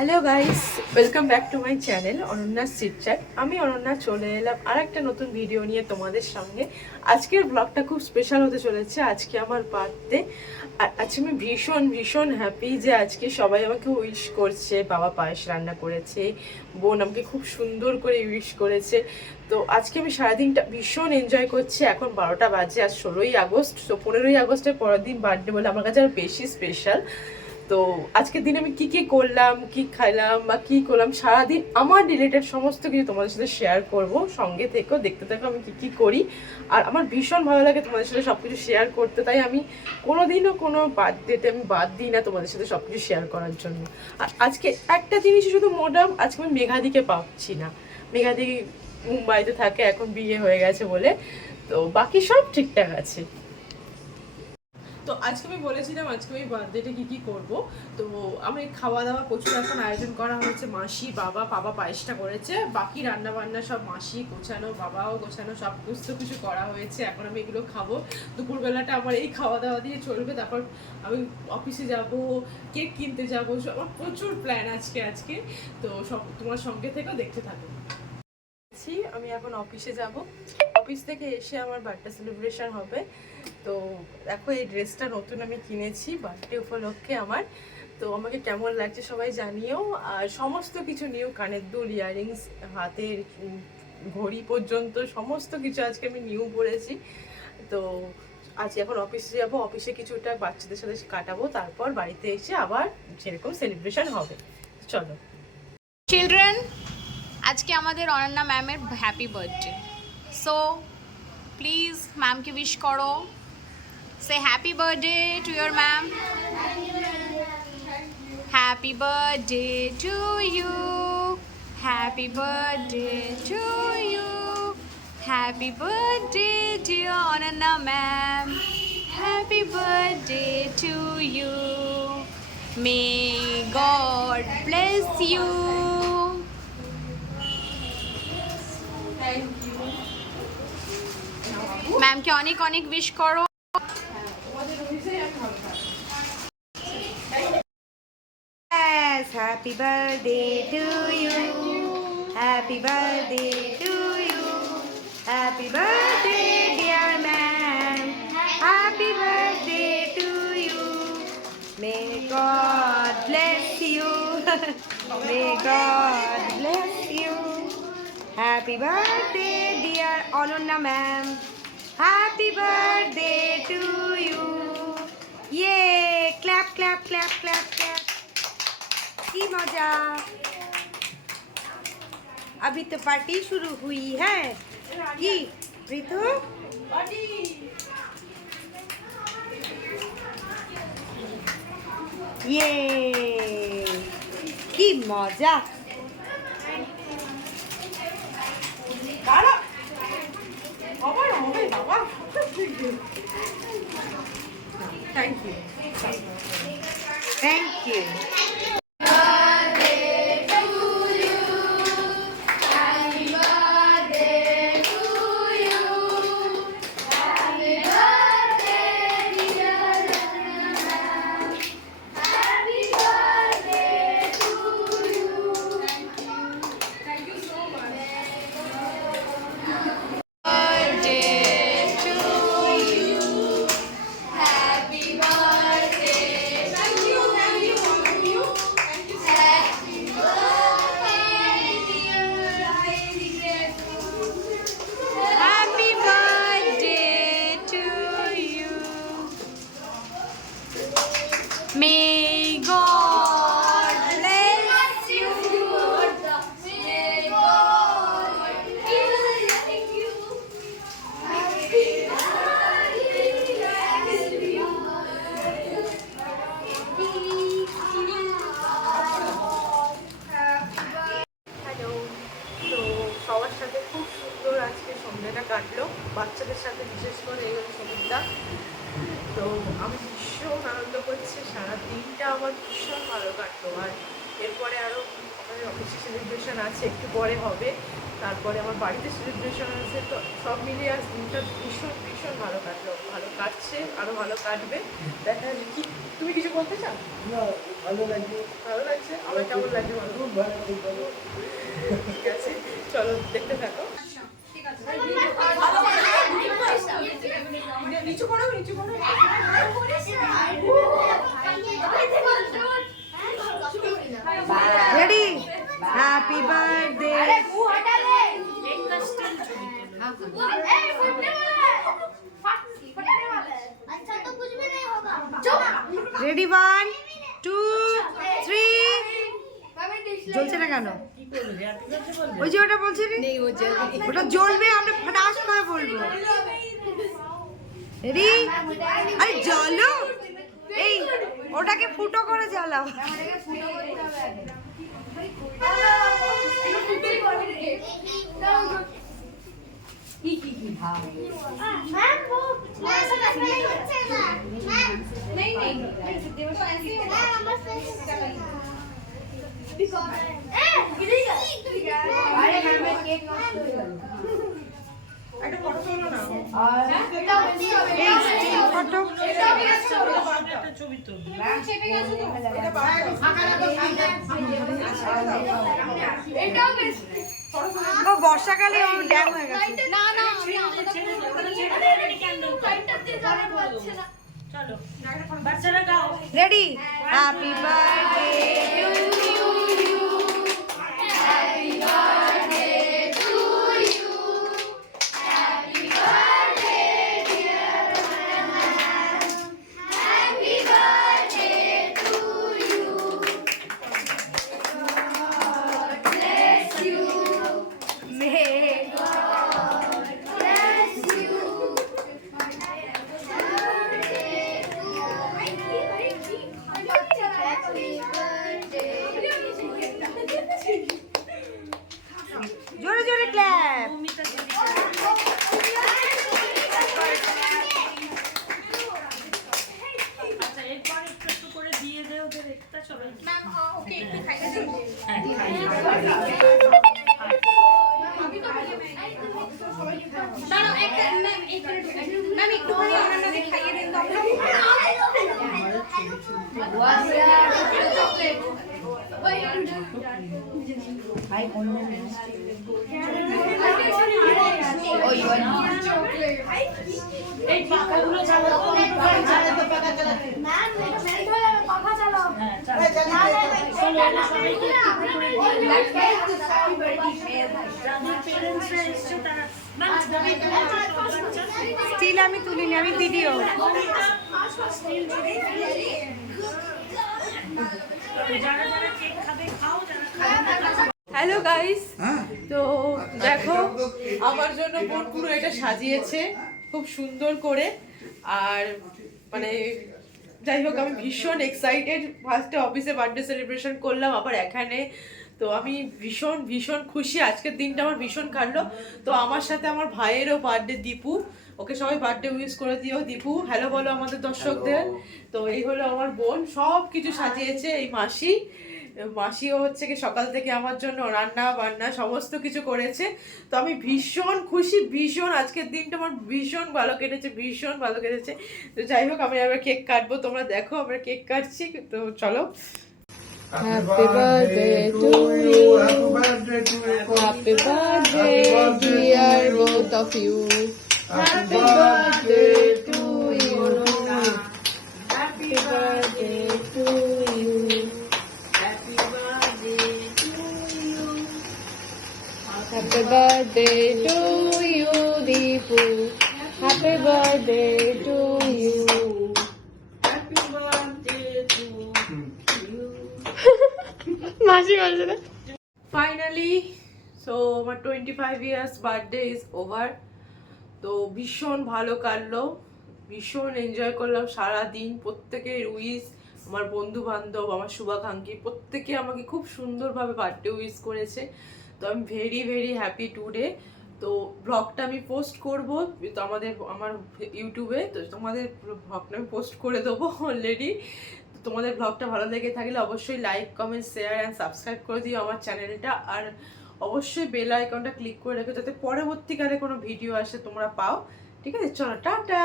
Hello guys, welcome back to my channel Ananya chit-chat. আমি অনন্যা চলে এলাম আর একটা নতুন ভিডিও নিয়ে তোমাদের সঙ্গে। আজকের ব্লগটা খুব স্পেশাল হতে চলেছে। আজকে আমার বার্থডে, আর আজকে আমি ভীষণ ভীষণ হ্যাপি যে আজকে সবাই আমাকে উইশ করছে। বাবা পায়েস রান্না করেছে, বোন আমাকে খুব সুন্দর করে উইশ করেছে। তো আজকে আমি সারাদিনটা ভীষণ এনজয় করছি। এখন 12টা বাজে, আজ 16ই আগস্ট। তো 15ই আগস্টের পরের দিন বার্থডে বলে আমার কাছে আরও বেশি স্পেশাল। তো আজকের দিনে আমি কি কি করলাম, কি খাইলাম বা কি করলাম, সারাদিন আমার রিলেটেড সমস্ত কিছু তোমাদের সাথে শেয়ার করব। সঙ্গে থেকেও দেখতে থাকো আমি কি কি করি। আর আমার ভীষণ ভালো লাগে তোমাদের সাথে সব কিছু শেয়ার করতে, তাই আমি কোনোদিনও কোনো বার্থডেতে আমি বাদ দিই না তোমাদের সাথে সব কিছু শেয়ার করার জন্য। আর আজকে একটা জিনিস শুধু মোটাম, আজকে আমি মেঘাদিকে পাচ্ছি না। মেঘাদি মুম্বাইতে থাকে, এখন বিয়ে হয়ে গেছে বলে। তো বাকি সব ঠিকঠাক আছে। তো আজকে আমি বলেছিলাম আজকে আমি বার্থডেতে কি কি করব। তো আমি খাওয়া দাওয়া প্রচুর এখন আয়োজন করা হয়েছে। মাসি, বাবা পায়েসটা করেছে, বাকি রান্না বান্না সব মাসি গোছানো, বাবাও গোছানো, সব কিছু করা হয়েছে। এখন আমি এগুলো খাবো। দুপুরবেলাটা আমার এই খাওয়া দাওয়া দিয়ে চলবে। তারপর আমি অফিসে যাব, কেক কিনতে যাবো, আমার প্রচুর প্ল্যান আজকে। তো সব তোমার সঙ্গে থেকেও দেখতে থাকো। আমি এখন অফিসে যাব। অফিস থেকে এসে আমার বার্থডে সেলিব্রেশন হবে। তো দেখো এই ড্রেসটা নতুন আমি কিনেছি বার্থডে উপলক্ষে আমার। তো আমাকে কেমন লাগছে সবাই জানিও। আর সমস্ত কিছু নিউ, কানের দুল, ইয়াররিংস, হাতের ঘড়ি পর্যন্ত সমস্ত কিছু আজকে আমি নিউ পরেছি। তো আজ এখন অফিসে যাব, অফিসে কিছুটা বাচ্চাদের সাথে কাটাবো, তারপর বাড়িতে এসে আবার যেরকম সেলিব্রেশন হবে। চলো চিলড্রেন, আজকে আমাদের অনন্যা ম্যামের হ্যাপি বার্থডে। সো প্লিজ ম্যামকে উইশ করো। Say happy birthday to your ma'am. Happy birthday to you, happy birthday to you, happy birthday dear Ananya ma'am, happy birthday to you. May God bless you. ম্যামকে অনেক অনেক wish করো। Yes, happy birthday to you. Happy birthday to you. Happy birthday, dear man. Happy birthday to you. May God bless you. May God bless you. Happy birthday, dear Ananya ma'am. Happy birthday to you. Yay! Clap, clap, clap, clap, clap. की मजा। अभी तो party शुरू हुई है की ऋतु। ये की मजा। Thank you. Happy birthday to you. May God bless you. May God bless you. Hello. তো সবার সাথে খুব সুন্দর আজকে সন্ধ্যাটা কাটলো, বাচ্চাদের সাথে বিশেষ করে এই সন্ধ্যা। তো আমি ভীষণ আনন্দ করছি, সারা দিনটা আমার ভীষণ ভালো কাটলো। আর এরপরে আরও আমাদের অফিসে সেলিব্রেশন আছে, একটু পরে হবে, তারপরে আমার বাড়িতে সেলিব্রেশন আছে। তো সব মিলিয়ে আজ দিনটা ভীষণ ভীষণ ভালো কাটলো, ভালো কাটছে, আরও ভালো কাটবে। দেখা যাবে কি, তুমি কিছু বলতে চাও? ভালো লাগবে। ভালো লাগছে, আমার কেমন লাগছে ভালো? খুব ভালো, খুব ভালো। ঠিক আছে, চলো দেখতে থাকো। নিচু করো, নিচু করো। রেডি হ্যাপি বার্থডে রেডি 1 2 3 জ্বলছে না কেন? ওই যে ওটা বলছে ওটা জ্বলবে, আমরা ফাটাস করে বলবো। রেডি? আরে জ্বলো, এই ওটাকে ফুটো করে জ্বালাও। একটা ফটো তোলো না। এই স্টিল ফটো ও বর্ষাকালে ও ড্যাম হয়ে গেছে। না না আমি রেডি হ্যাপি বার্থডে জোরে জোরে ক্ল্যাপ। স্টিল আমি তুলিনি, আমি ভিডিও। হ্যালো গাইস, তো দেখো আমার জন্য বোন পুরো এটা সাজিয়েছে খুব সুন্দর করে। আর মানে যাই হোক, আমি ভীষণ এক্সাইটেড। ফার্স্টে অফিসে বার্থডে সেলিব্রেশন করলাম, আবার এখানে। তো আমি ভীষণ ভীষণ খুশি, আজকের দিনটা আমার ভীষণ কাটলো। তো আমার সাথে আমার ভাইয়েরও বার্থডে, দীপু, ওকে সবাই বার্থডে উইশ করে দিও। দীপু হ্যালো বলো আমাদের দর্শকদের। তো এই হলো আমার বোন, সব কিছু সাজিয়েছে এই মাসি। মাসিও হচ্ছে কি সকাল থেকে আমার জন্য রান্না বান্না সমস্ত কিছু করেছে। তো আমি ভীষণ খুশি, ভীষণ আজকের দিনটা আমার ভীষণ ভালো কেটেছে, ভীষণ ভালো কেটেছে। তো যাই হোক, আমি আবার কেক কাটবো, তোমরা দেখো আমরা কেক কাটছি। তো চলো। Happy birthday to you. Happy birthday to you. Happy birthday dear both of you. Happy birthday to you. Happy birthday to you. Happy birthday to you. Happy birthday to you, Deepu. Happy birthday to you. Happy birthday to you. মাসি বলছে না। Finally so আমার 25 years birthday is over. তো ভীষণ ভালো কাটলো, ভীষণ enjoy করলাম সারা দিন। প্রত্যেকের উইশ, আমার বন্ধু বান্ধব, আমার শুভাকাঙ্ক্ষী প্রত্যেকে আমাকে খুব সুন্দরভাবে বার্থডে উইশ করেছে। তো আমি ভেরি ভেরি হ্যাপি টুডে। তো ব্লগটা আমি পোস্ট করব তো আমার ইউটিউবে। তো তোমাদের ব্লগটা আমি পোস্ট করে দেবো অলরেডি। তো তো তোমাদের ব্লগটা ভালো লেগে থাকলে অবশ্যই like comment share and subscribe করে দিও আমার চ্যানেলটা, আর অবশ্যই বেল আইকনটা ক্লিক করে রেখো যাতে পরবর্তীকালে কোনো ভিডিও আসে তোমরা পাও। ঠিক আছে, চলো টাটা।